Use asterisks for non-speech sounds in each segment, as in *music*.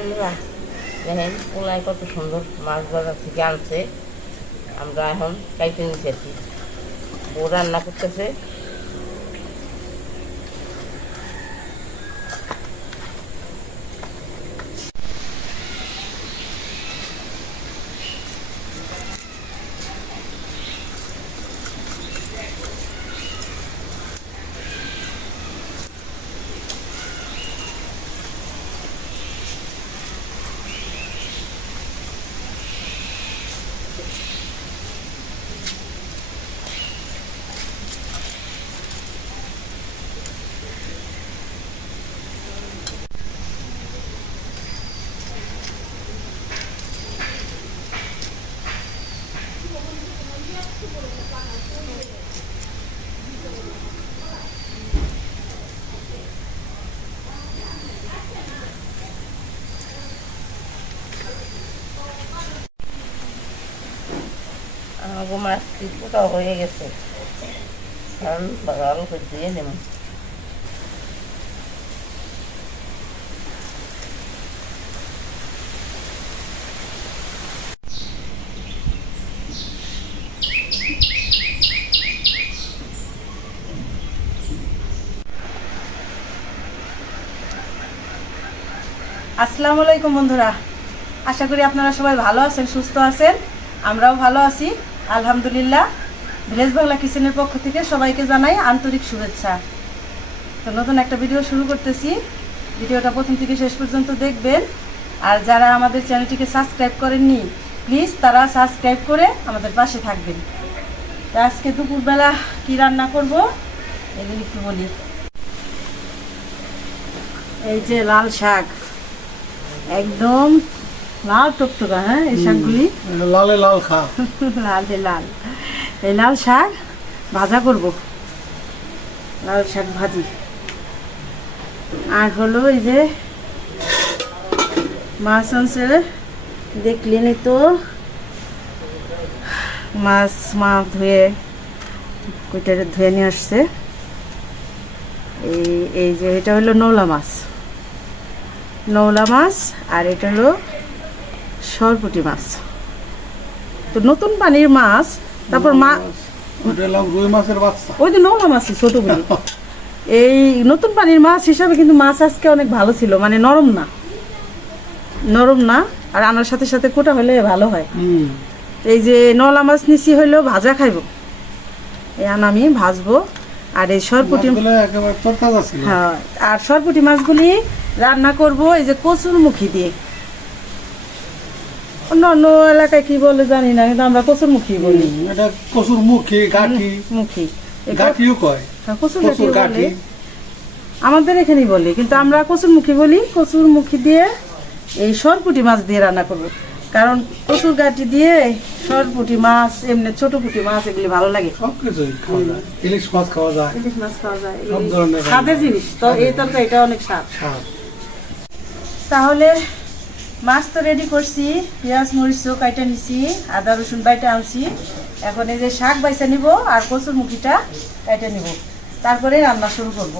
বন্ধুরা দেখেন, পোলায় কত সুন্দর মাছ বাজার থেকে আনছে। আমরা এখন কাইটে নিতেছি বউ রান্না করতেছে। মাছ কিছুটাও হয়ে গেছে। কারণ দিয়ে নেব। আসসালামু আলাইকুম বন্ধুরা। আশা করি আপনারা সবাই ভালো আছেন, সুস্থ আছেন। আমরাও ভালো আছি। আলহামদুলিল্লাহ, ভিলেজ বাংলা কিচেনের পক্ষ থেকে সবাইকে জানাই আন্তরিক শুভেচ্ছা। তো নতুন একটা ভিডিও শুরু করতেছি। ভিডিওটা প্রথম থেকে শেষ পর্যন্ত দেখবেন। আর যারা আমাদের চ্যানেলটিকে সাবস্ক্রাইব করেননি, প্লিজ তারা সাবস্ক্রাইব করে আমাদের পাশে থাকবেন। তো আজকে দুপুরবেলা কি রান্না করব? এগুলি একটু বলি। এই যে লাল শাক। একদম লাল টকটকা হ্যাঁ এই শাকগুলি? লালে লাল খা *laughs* লাল লাল। এই লাল শাক ভাজা করব। লাল শাক ভাজি। আর হলো এই যে মাছ আনছে দেখলেন তো? মাছ মা ধুয়ে কুইটারে ধুয়ে নিয়ে আসছে। এই এই যে এটা হলো নৌলা মাছ। নৌলা মাছ আর এটা হলো সরপুটি মাছ। তো নতুন পানির মাছ তারপর মা ওটা রুই মাছের বাচ্চা। ওই যে নৌলা মাছই ছোটগুলি এই নতুন পানির মাছ হিসাবে কিন্তু মাছ আজকে অনেক ভালো ছিল মানে নরম না। নরম না আর আনার সাথে সাথে কোটা হলে ভালো হয়। এই যে নলা মাছ নিচি হইল ভাজা খাইবো। এই আন আমি ভাজবো আর এই সরপুটি হ্যাঁ আর সরপুটি মাছগুলি রান্না করব এই যে কচুর মুখি দিয়ে। অন্য অন্য এলাকায় কি বলে জানি না কিন্তু আমরা কচুর মুখি বলি এটা কচুর মুখি গাঠি মুখি গাঠিও কয়? হ্যাঁ, কচুর গাঠি আমাদের এখানেই বলে কিন্তু আমরা কচুর মুখি বলি। কচুর মুখি দিয়ে এই সরপুটি মাছ দিয়ে রান্না করব। কারণ কচুর গাঠি দিয়ে সরপুটি মাছ এমনি ছোট পুঁটি মাছ এগুলি ভালো লাগে। ইলিশ মাছ খাওয়া যায়। ইলিশ মাছ খাওয়া যায়। সব ধরনের স্বাদের জিনিস। তো এই তরকারি এটা অনেক স্বাদ। তাহলে মাছ তো রেডি করছি পেঁয়াজ মরিচও কাইটা নিছি আদা রসুন বাইটা আনছি। এখন এই যে শাক বাইসা নিব আর কচুর মুখিটা কাইটা নিব। তারপরে রান্না শুরু করব।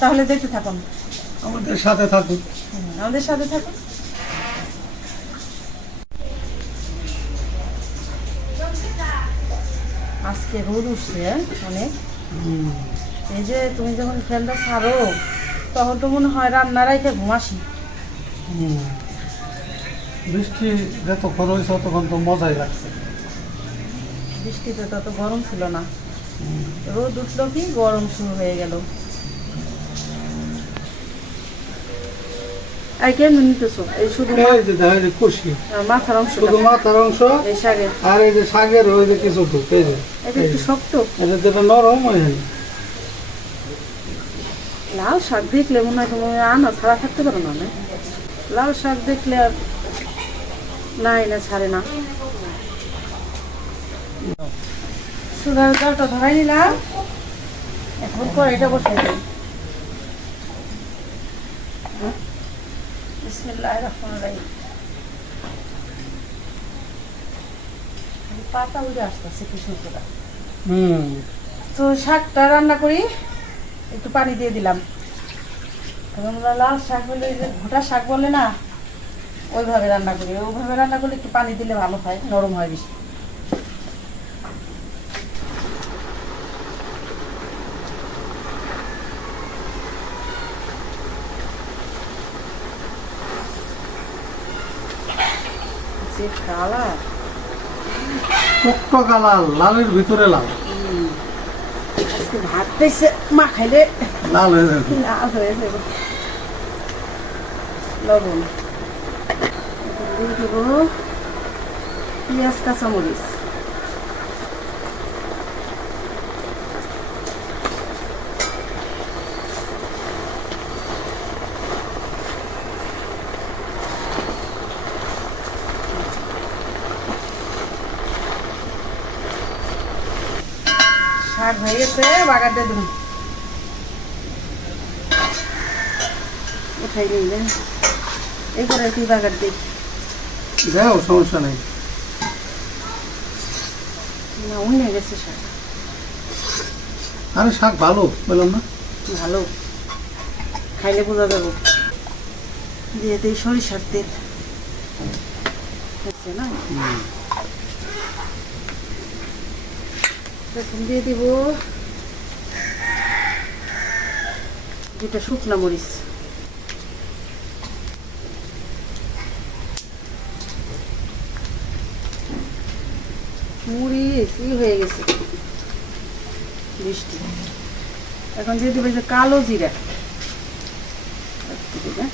তাহলে দেখতে থাকুন। আমাদের সাথে হুম, আমাদের সাথে থাকুন। আজকে রোদ উঠছে হ্যাঁ, অনেক। এই যে তুমি যখন ফ্যানটা ছাড়ো তখন তো মনে হয় রান্না রাইখে ঘুমাসি। বৃষ্টি যতক্ষণ হয়েছে ততক্ষণ তো মজাই লাগছে। বৃষ্টিতে তত গরম ছিল না। রোদ উঠল কি গরম শুরু হয়ে গেল। আর কেমন নিতেছো? এই শুধু মা- এই যে দেখা যায় কুশি। আহ, মাথার মাথার অংশ এই শাকে আর এই যে শাকের ওই যে কিছু এটা একটু শক্ত? এটা যেটা নরম লাল শাক দেখলে মনে হয় তুমি আনা ছাড়া থাকতে পারো না না? লাল শাক দেখলে আর না না ছাড়ে না। সুগার জলটা ধরাই নিলাম। এখন এটা বসাই দিই। বিসমিল্লাহ রহমান রাহিম। পাতা উড়ে আসতেছে কি সুন্দর হুম। তো শাকটা রান্না করি একটু পানি দিয়ে দিলাম। এবং লাল শাক হলে যে ভোটা শাক বলে না ওইভাবে রান্না করি ওইভাবে রান্না করলে একটু পানি দিলে ভালো হয় নরম হয় বেশি। টকটকা লাল লালের ভিতরে লাল। মা খাইলে লাল হয়ে যাবে। লাল হয়ে যাবে। লবণ। দিয়ে দেবো পেঁয়াজ, কাঁচামরিচ। শাক হয়ে গেছে, বাগার দিয়ে দেবো এই করে তুই বাগার দিই। দেও সমস্যা নেই। না উঠে গেছে শাক। আরে শাক ভালো বললাম না। ভালো। খাইলে বোঝা যাব। দিয়ে দিই সরিষার তেল। হচ্ছে না? এখন দিয়ে দিব দুটা শুকনা মরিচ। মরিচ ই হয়ে গেছে। বৃষ্টি এখন দিয়ে দেবে যে কালো জিরা। একটু দিবে।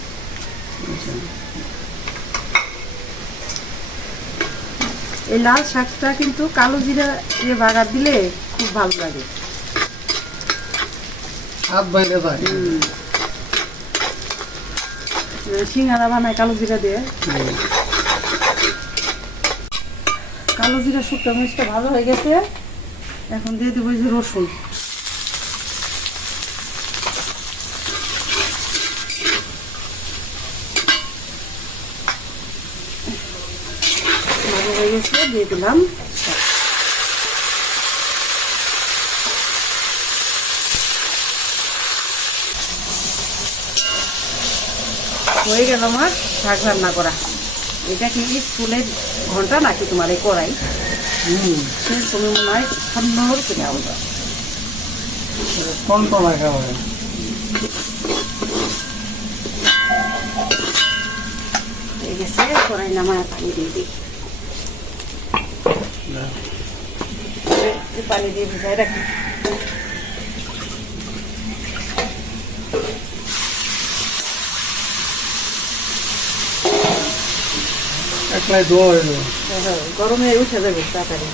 এই লাল শাকটা কিন্তু কালো জিরা দিয়ে বাগার দিলে খুব ভালো লাগে। হাত বাইরে যায়। সিঙ্গারা বানায় কালো জিরা দিয়ে। কালো জিরা, শুকনো মরিচটা ভালো হয়ে গেছে। এখন দিয়ে দেবো যে রসুন। হয়ে হয়ে গেল আমার শাক রান্না করা। এটা কি স্কুলের ঘণ্টা নাকি তোমার এই কড়াই? হুম সেরকম মনে হয় সুন্দর করে আলাদা টনটন একেবারে গেছে কড়াই নামায় পানি দিয়ে দিই। পানি দিয়ে ভিজাই রাখি। একলাই হয়ে যাবে। গরমে উঠে যাবে তাড়াতাড়ি।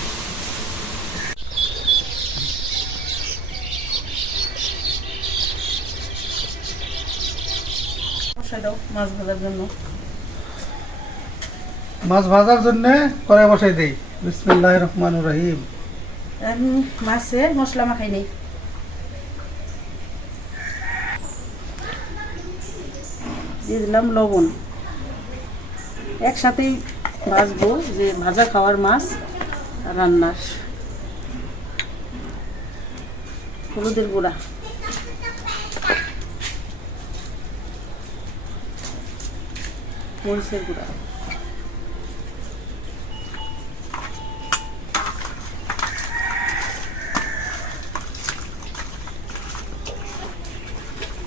মাছ ভাজার জন্য। মাছ ভাজার জন্য কড়াই বসাই দেই। বিসমিল্লাহ রহমান রহিম। মাছে মশলা মাখাই নেই। দিয়ে দিলাম লবণ। একসাথেই ভাজবো যে ভাজা খাওয়ার মাছ রান্নার। হলুদের গুঁড়া। মরিচের গুঁড়া।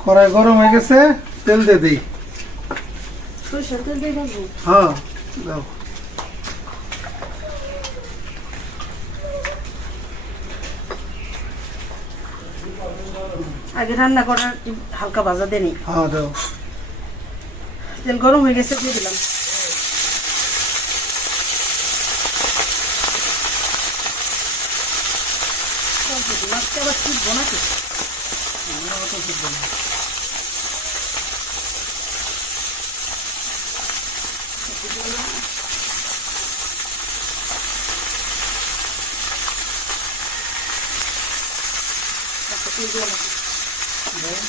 কড়াই গরম হয়ে গেছে তেল দিয়ে দিই। সরষের তেল দিয়ে ভাজবো? হ্যাঁ দাও। আগে রান্না করার হালকা ভাজা দেনি হ্যাঁ দাও। তেল গরম হয়ে গেছে দিয়ে দিলাম। মাছটা আবার ছিটবো নাকি ছিটবো নাকি? ছিটবো কিনা?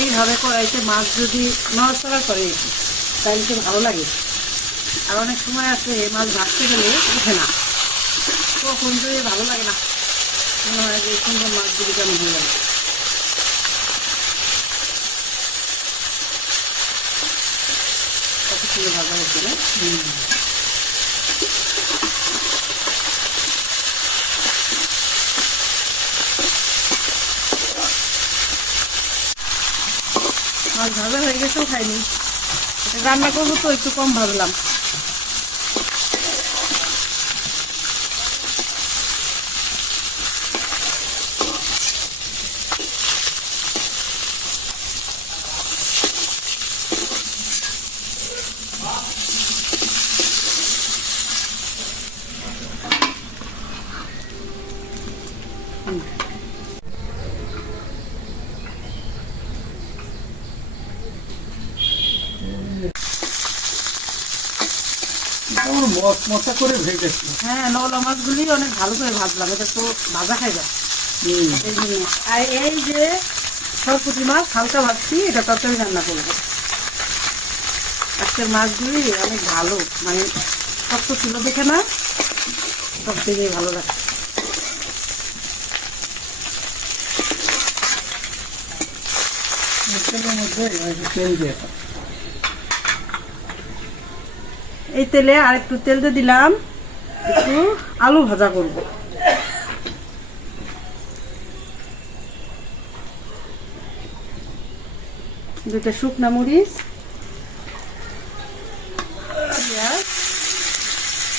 এভাবে কড়াইতে মাছ যদি নড়াচড়া করে, তাহলে ভালো লাগে আর অনেক সময় আছে মাছ ভাজতে গেলে উঠে না কখন যে ভালো লাগে না। মনে হয় যে সুন্দর মাছ যদি কেমন হয়ে গেল কত সুন্দর ভাজা হয়ে গেছেও খাইনি। রান্না করব তো, একটু কম ভাবলাম কেমন মশ করে ভেজেছি হ্যাঁ নলা মাছগুলি অনেক ভালো করে ভাজলাম এটা তো ভাজা খাইবা হুম। আর এই যে সরপুটি মাছ হালকা ভাজছি এটা তরকারি রান্না করব। আজকের মাছগুলি অনেক ভালো মানে শক্ত ছিল দেখে না সব থেকে ভালো লাগে। মধ্যে তেল দিয়ে দাও। এই তেলে আর একটু তেল দিয়ে দিলাম। একটু আলু ভাজা করব। দুটা শুকনা মরিচ, পেঁয়াজ,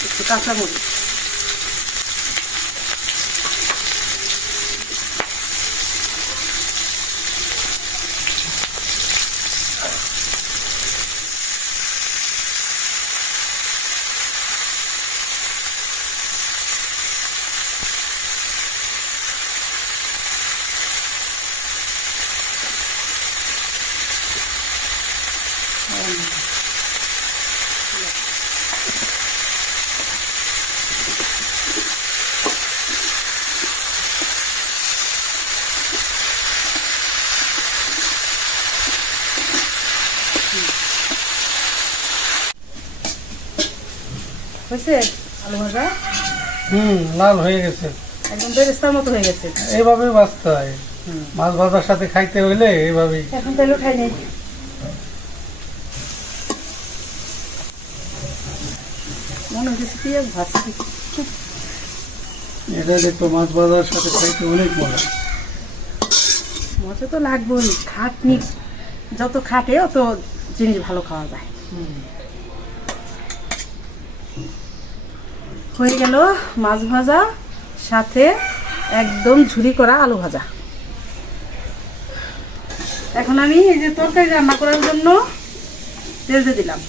একটু কাঁচা মরিচ। হয়েছে আলু ভাজা? হুম লাল হয়ে গেছে। একদম বেরেস্তার মতো হয়ে গেছে। এইভাবেই বাঁচতে হয়। মাছ ভাজার সাথে খাইতে হইলে এইভাবেই। এখন তাহলে খাই নেই। মনে হচ্ছে পেঁয়াজ ভাজছি। এটা মাছ ভাজার সাথে খাইতে অনেক মজা। মজা তো লাগবেই খাটনি। যত খাটে অত জিনিস ভালো খাওয়া যায়। হয়ে গেল মাছ ভাজা, সাথে একদম ঝুরি করা আলু ভাজা। এখন আমি এই যে তরকারি রান্না করার জন্য তেল দিয়ে দিলাম।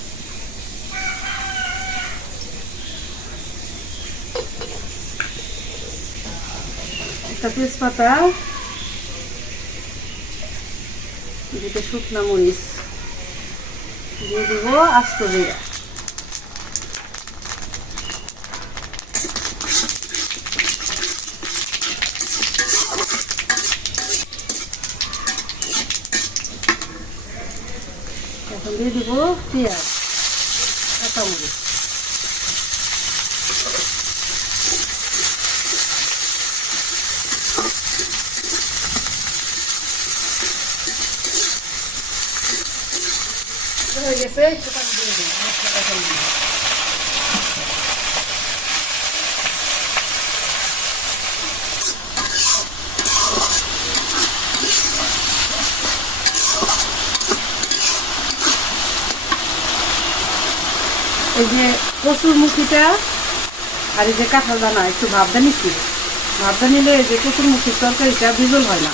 একটা তেজপাতা শুকনা মরিচ দিয়ে দিব আস্ত জিরা এখন দিয়ে দিব পেঁয়াজ কাঁচা মরিচ হয়ে গেছে পানি দিয়ে দিই এই যে কচুর মুখিটা আর এই যে কাঁঠাল দানা একটু ভাবদা নিচ্ছি ভাবদা নিলে এই যে কচুর মুখির তরকারিটা বিজল হয় না।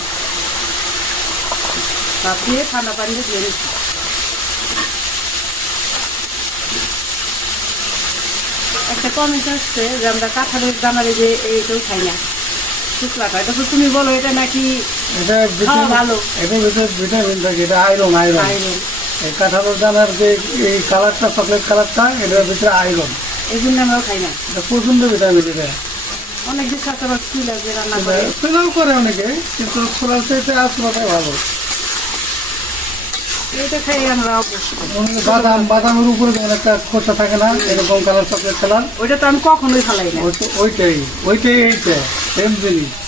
ভাব দিয়ে ঠান্ডা পানি দিয়ে নিচ্ছি একটা কমেন্ট আসছে যে আমরা কাঁঠালের দানারে যে এইটাও খাই না। শুক্লাটা এটা তো তুমি বলো এটা নাকি এটা ভালো? ভিতরে ভিটামিন থাকে এটা আয়রন আয়রন আয়রন এই কাঁঠালের দানার যে এই কালারটা চকলেট কালারটা এটার ভিতরে আয়রন। এই জন্য আমরাও খাই না। এটা প্রচণ্ড ভিটামিন এটা অনেক আবার চুল আছে রান্না করে। ছোলাও করে অনেকে কিন্তু ছোলার চাইতে আসলাটাই ভালো। এটা খাই আমরা বাদাম বাদামের উপরে যেমন একটা খোসা থাকে না এরকম কালার চকলেট কালার। ওইটা তো আমি কখনোই ফালাই না। ওই- ওইটাই ওইটাই এইটা সেম জিনিস।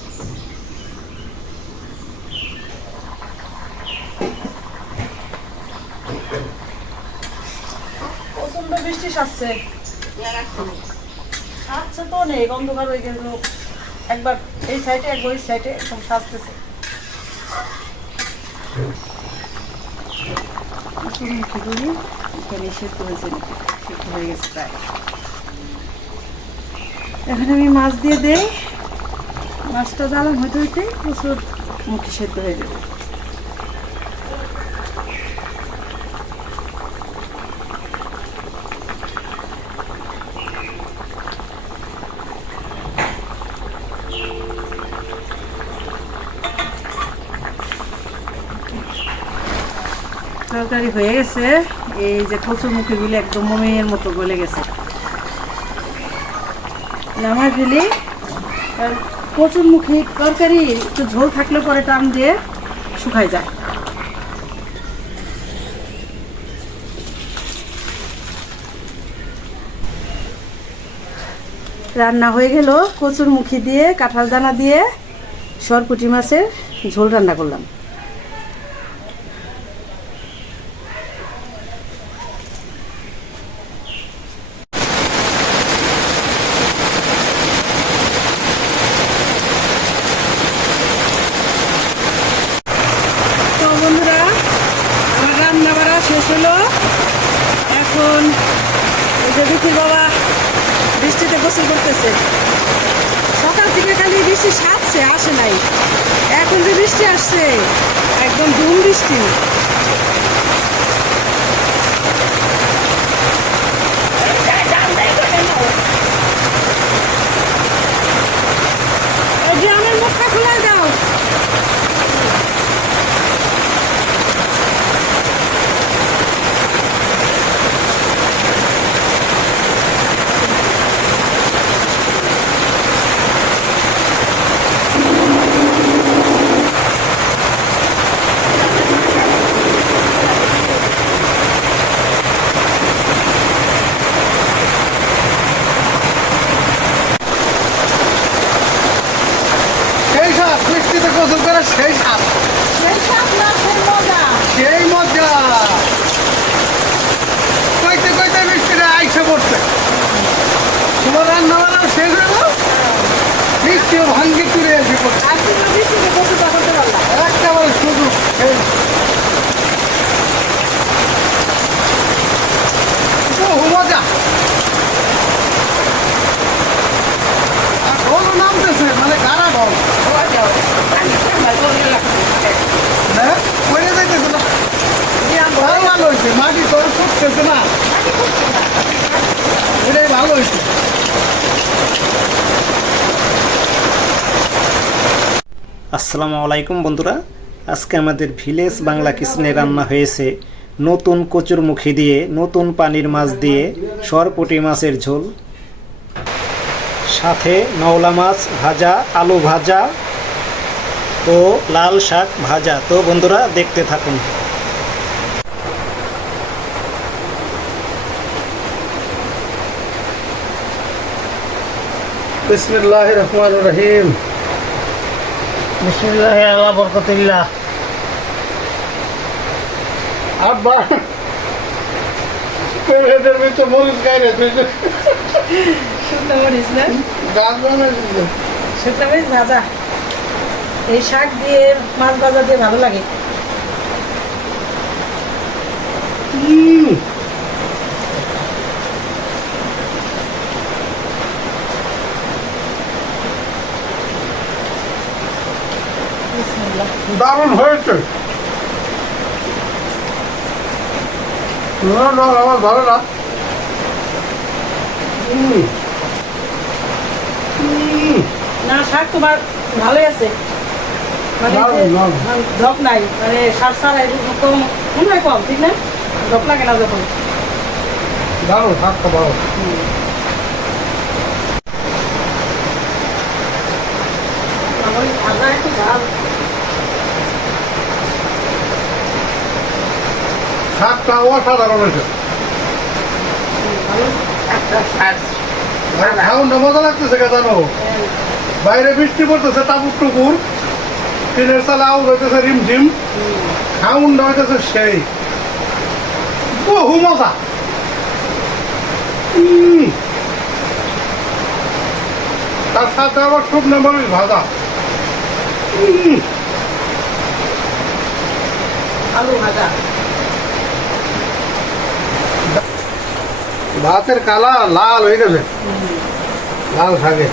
বৃষ্টি আসছে আচ্ছা তো নেই অন্ধকার হয়ে গেল। একবার এই সাইডে একবার ওই সাইডে একদম সাজতেছে এখানে সেদ্ধ হয়েছে সেদ্ধ হয়ে গেছে প্রায়। এখন আমি মাছ দিয়ে দেই। মাছটা জ্বালান হইতে হইতে প্রচুর মুখে সেদ্ধ হয়ে যাবে। তরকারি হয়ে গেছে। এই যে কচুর মুখিগুলি একদম মমের মতো গলে গেছে। নামাই ফেলি আর কচুর মুখি তরকারি, একটু ঝোল থাকলে পরে টান দিয়ে শুকাই যায়। রান্না হয়ে গেল কচুর মুখি দিয়ে, কাঁঠাল দানা দিয়ে, সরপুটি মাছের ঝোল রান্না করলাম তো বন্ধুরা আমার রান্না বাড়া শেষ হলো এখন এই যে বিকির বাবা বৃষ্টিতে গোসল করতেছে। সকাল থেকে খালি বৃষ্টি সাজছে আসে নাই। এখন যে বৃষ্টি আসছে, একদম ধুম বৃষ্টি। এই ড্রামের মুখটা খোলা দাও সেই সাপ বৃষ্টিতে গোসল করে সেই সাপ। সেই মজা। কইতে কইতে বৃষ্টিতে আইসে পড়ছে। তোমার রান্না বান্না শেষ হলো? বৃষ্টিও ভাঙ্গি তুলে এসে পড়ছে। আর তুমি বৃষ্টিতে গোসলটা একেবারে শুধু সেই বহু মজা। আর নামতেছে মানে গাড়া ঢোল হ্যাঁ পড়ে যাইতেছে না ভালো হয়েছে। মাটি তো ফুটতেছে না। এটাই ভালো হয়েছে। আসসালামু আলাইকুম বন্ধুরা। আজকে আমাদের ভিলেজ বাংলা কিচেনে রান্না হয়েছে নতুন কচুর কচুরমুখী দিয়ে, নতুন পানির মাছ দিয়ে, সরপুটি মাছের ঝোল। সাথে নওলা মাছ ভাজা, আলু ভাজা ও লাল শাক ভাজা। তো বন্ধুরা, দেখতে থাকুন। বিসমিল্লাহ রহমান রহিম। বিসমিল্লাহ আল্লাহ বরকতিল্লাহ। আব্বা পেটের ভিতরে মরিচ গাইরে তুই। শুকনো মরিচ না? গাছ বানাইছিস শুকনো মরিচ ভাজা। এই শাক দিয়ে মাছ ভাজা দিয়ে ভালো লাগে। হুম দারুণ হয়েছে। না না আমার ভালো না। হুম হুম না শাক তোমার ভালোই আছে। মানে। মানে ঢপ নাই মানে সার সার কম মনে হয় কম ঠিক না? ঢপ লাগে না যখন। দারুণ শাকটা ভালো। আমার আদা একটু ঝাল। শাকটা অসাধারণ হয়েছে। খাউনটা মজা লাগতেছে জানো? বাইরে বৃষ্টি পড়তেছে টাপুর টুকুর টিনের চালে আউট হইতেছে রিমঝিম। খাউনটা হইতেছে সেই। বহু মজা। তার সাথে আবার শুকনো মরিচ ভাজা। আলু ভাজা। ভাতের কালা লাল হয়ে গেছে। লাল শাকে।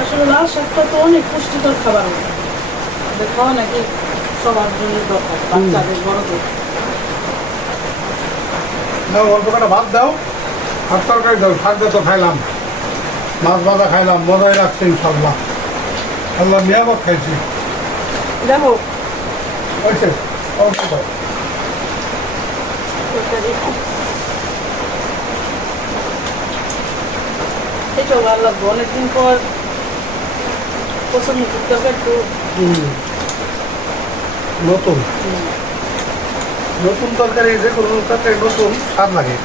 আসলে লাল শাকটা তো অনেক পুষ্টিকর খাবার। আমাদের খাওয়া নাকি সবার জন্য দরকার বাচ্চাদের বড়দের। দাও অল্প কটা ভাত দাও। তরকারি দাও শাক তো খাইলাম। মাছ ভাজা খাইলাম মজাই রাখছি ইনশাল্লাহ আল্লাহ নিয়ামত খাইছি। দেখো হয়েছে? অল্প ভালো লাগবে অনেকদিন পর পছন্দ তরকারি একটু। নতুন। নতুন তরকারি যে কোনো তরকারি নতুন স্বাদ লাগে।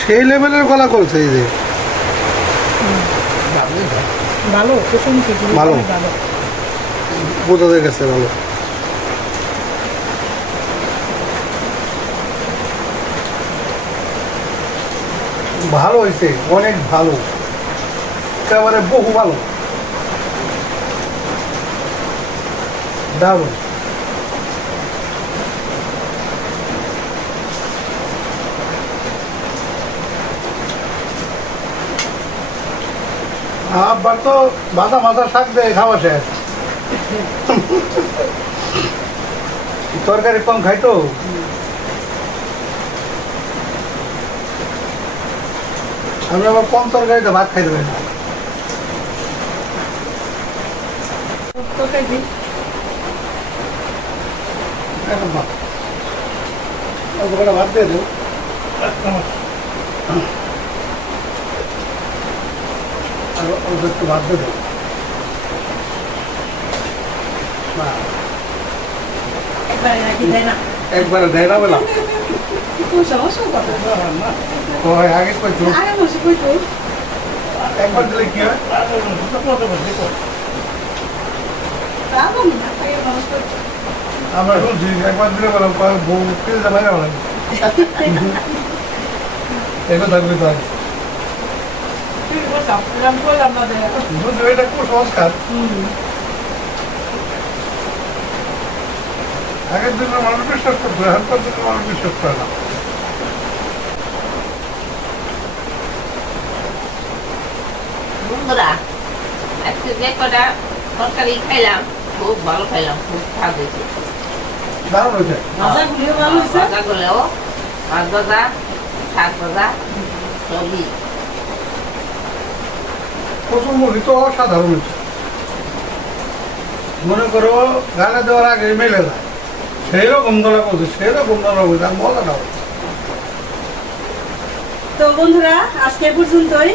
সেই লেভেলের গলা করছে এই যে। ভালো ভালো। ভালো। বোঝা যায় গেছে ভালো। ভালো হয়েছে অনেক ভালো। একেবারে বহু ভালো। দারুণ আবার তো বাদা মাথা শাক দেয় খাওয়া শেষ। *laughs* তরকারি কম খাইতো? আমি আবার কম তরকারিতে ভাত খাইতে পারি না। ভাত। দিয়ে দেবো। আর অল্প একটু ভাত দিয়ে দেবো। একবারে দেয় না বেলা। একবার দিলে কি হয়? আমরা শুনছি একবার দিলে বললাম বউ কিনে যাবে থাকবে তুই এটা কুসংস্কার আগের মানুষ বিশ্বাস করতো এখনকার মানুষ বিশ্বাস করে না। বন্ধুরা আজকে যে কটা তরকারি খাইলাম খুব ভালো খাইলাম খুব স্বাদ হয়েছে। দারুণ হয়েছে। ভাজা গুলিও ভালো হয়েছে। ভাজা করলেও মাছ ভাজা শাক ভাজা সবই। প্রচুর মুড়ি তো অসাধারণ হয়েছে। মনে করো গালে দেওয়ার আগে মেলে যায় দলা বলছে আর বলা না তো বন্ধুরা, আজকে পর্যন্তই।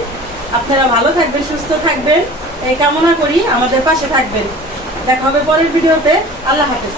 আপনারা ভালো থাকবেন, সুস্থ থাকবেন। এই কামনা করি আমাদের পাশে থাকবেন। দেখা হবে পরের ভিডিওতে। আল্লাহ হাফেজ।